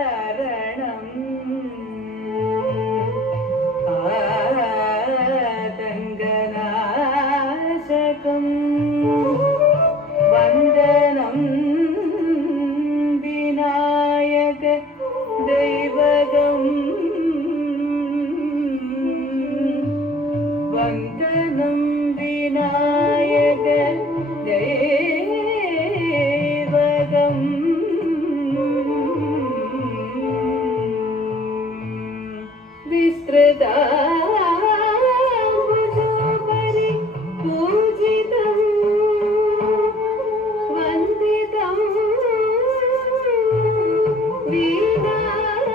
വിഘ്നനിവാരണം ആതങ്കനാശകം വന്ദനം വിനായക ദൈവകം വന്ദനം വിനായക ദൈവകം വിസ്തൃതാംബുജോപരി പൂജിതം വന്ദിതം വീണാധരി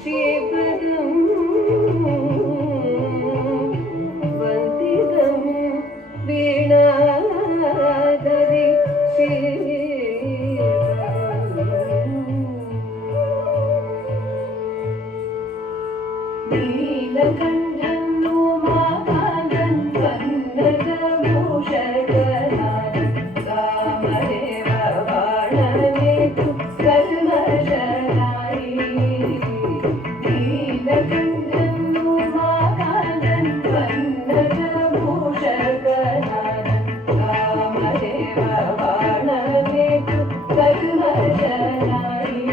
ശ്രീപദം വന്ദിതം വീണാധരി നീലകണ്ഠം ഉമാകാന്തൻ വന്ദനഭൂഷകനാഥൻ കാമദേവ വാണനേതു കൽമഷനായി നീലകണ്ഠം ഉമാകാന്തൻ വന്ദനഭൂഷകനാഥൻ കാമദേവ വാണനേതു കൽമഷനായി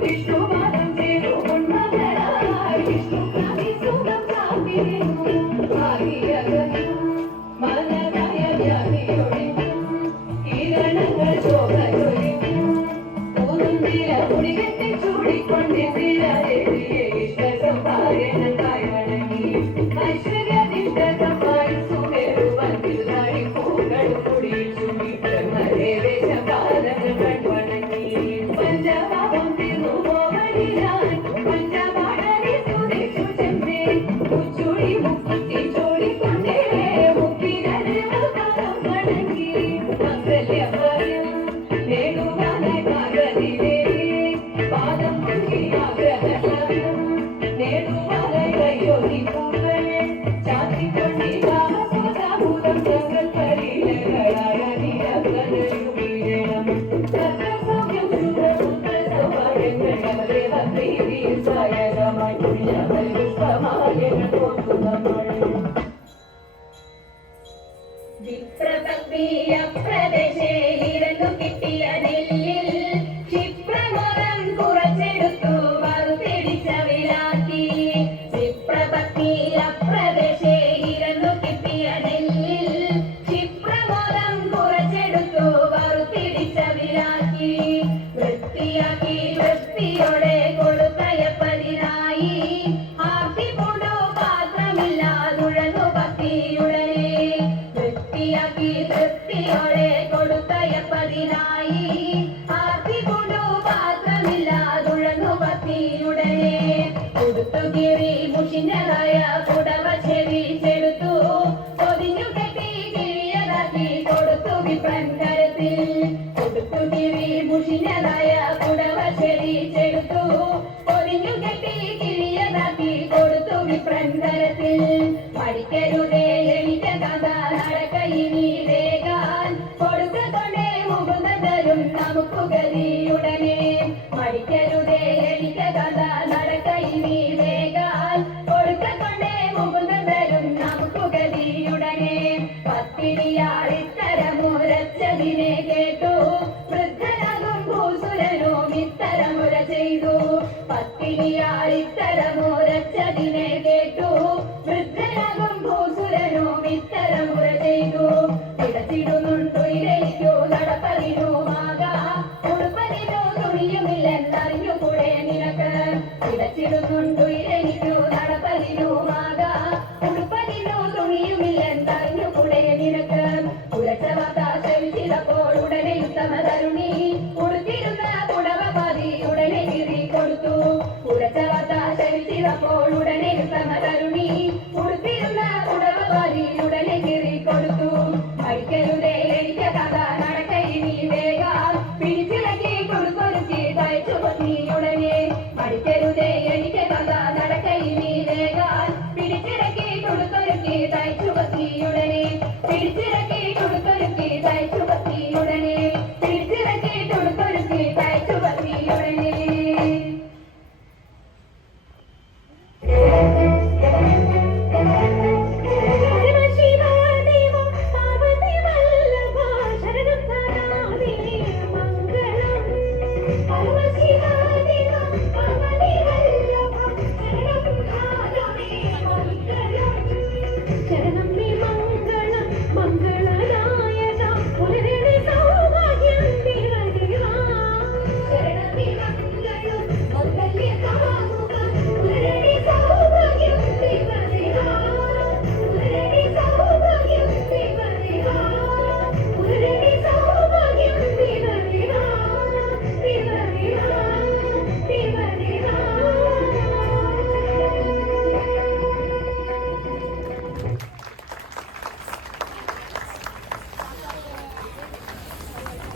വിഷ്ണു വിപ്രപത്നിയപ്രദേശേ ഇരന്നു കിട്ടിയ നെല്ലിൽ ക്ഷിപ്രമോദം കുറച്ചെടുത്തു വറുത്തിടിച്ചവിലാക്കി. വിപ്രപത്നിയപ്രദേശേ ഇരന്നു കിട്ടിയ നെല്ലിൽ ക്ഷിപ്രമോദം കുറച്ചെടുത്തു വറുത്തിടിച്ചവിലാക്കി. വൃത്തിയാക്കി വൃത്തിയോടെ കൊടുത്തയപ്പതിനായി ആർത്തി പൂണ്ടു പാത്രമില്ലാതുഴന്നു പത്തിയുടനെ. വൃത്തിയാക്കി തൃപ്തിയോടെ കൊടുത്തയപ്പതിനായി ആർത്തി പൂണ്ടു പാത്രമില്ലാതുഴന്നു പത്തിയുടനെ. കൊടുത്തു കീറി മുഷിഞ്ഞതായ പുടവ ചെവി ചെടുത്തു പൊതിഞ്ഞു കെട്ടി കിഴിയതാക്കി കൊടുത്തു വിപ്രൻ കരത്തിൽ. കൊടുത്തു കീറി മുഷിഞ്ഞതായ പുടവ ചെവി ചെടുത്തു പൊതിഞ്ഞു കെട്ടി കിഴിയതാക്കി കൊടുത്തു വിപ്രൻ കരത്തിൽ. പഠിക്കരുതേ എണിക്ക കഥ നടക്കയിനി വേഗാൻ കൊടുക്ക കൊണ്ടേ മുകുന്ദൻ തരും നമുക്ക് ഗതിയുടനെ. പഠിക്കരുതേ എണിക്ക കഥ നടക്കയിനി വേഗാൻ കൊടുക്ക കൊണ്ടേ മുകുന്ദൻ തരും നമുക്ക് ഗതിയുടനെ. പത്തിനിയാളിത്തരമുരച്ചതിനെ കേട്ടു വൃദ്ധനാകും ഭൂസുരനും ഇത്തരമുര ചെയ്തു. പത്തിനിയാളിത്തരമുരച്ചതിനെ കേട്ടു വൃദ്ധനാകും ഭൂസുരനും ഇത്തരമുര ചെയ്തു. പിടച്ചിടുന്നുണ്ടു ഇരയ്ക്കു നടപ്പതിനുമാകാ ഉടുപ്പതിനു തുണിയുമില്ലെന്നറിഞ്ഞുകൂടെ നിനക്ക്. പിടച്ചിടുന്നുണ്ടു ഇരയ്ക്കു നടപ്പതിനുമാകാ ഉടുപ്പതിനു തുണിയുമില്ലെന്നറിഞ്ഞുകൂടെ നിനക്ക്. ഉരച്ച വാർത്ത ശ്രവിച്ചപ്പോൾ ഉടനെ ഉത്തമ തരുണി ഉടുത്തിരുന്ന പുടവ പാതി ഉടനെ കീറി കൊടുത്തു. ഉരച്ച വാർത്ത ശ്രവിച്ചപ്പോൾ ഉടനെ ഉത്തമ തരുണി ഉടുത്തിരുന്ന പുടവ പാതി ഉടനെ കീറി കൊടുത്തു. പഠിക്കരുതേ എണിക്ക കഥ നടക്കയിനി വേഗം പിടിച്ചിളക്കി കൊടുക്കൊരുക്കി തയ്ച്ചു പത്നിയുടനെ. പഠിക്കരുതേ എണിക്ക കഥ നടക്കയിനി വേഗം പിടിച്ചിറക്കി കൊടുക്കൊരുക്കി തയ്ച്ചു പത്നിയുടനെ. പിടിച്ചിറക്കി കൊടുക്കൊരുക്കി തയ്ച്ചു പത്നിയുടനെ. പിടിച്ചിറക്കി കൊടുക്കൊരുക്കി തയ്ച്ചു പത്നിയുടനെ. ശരണം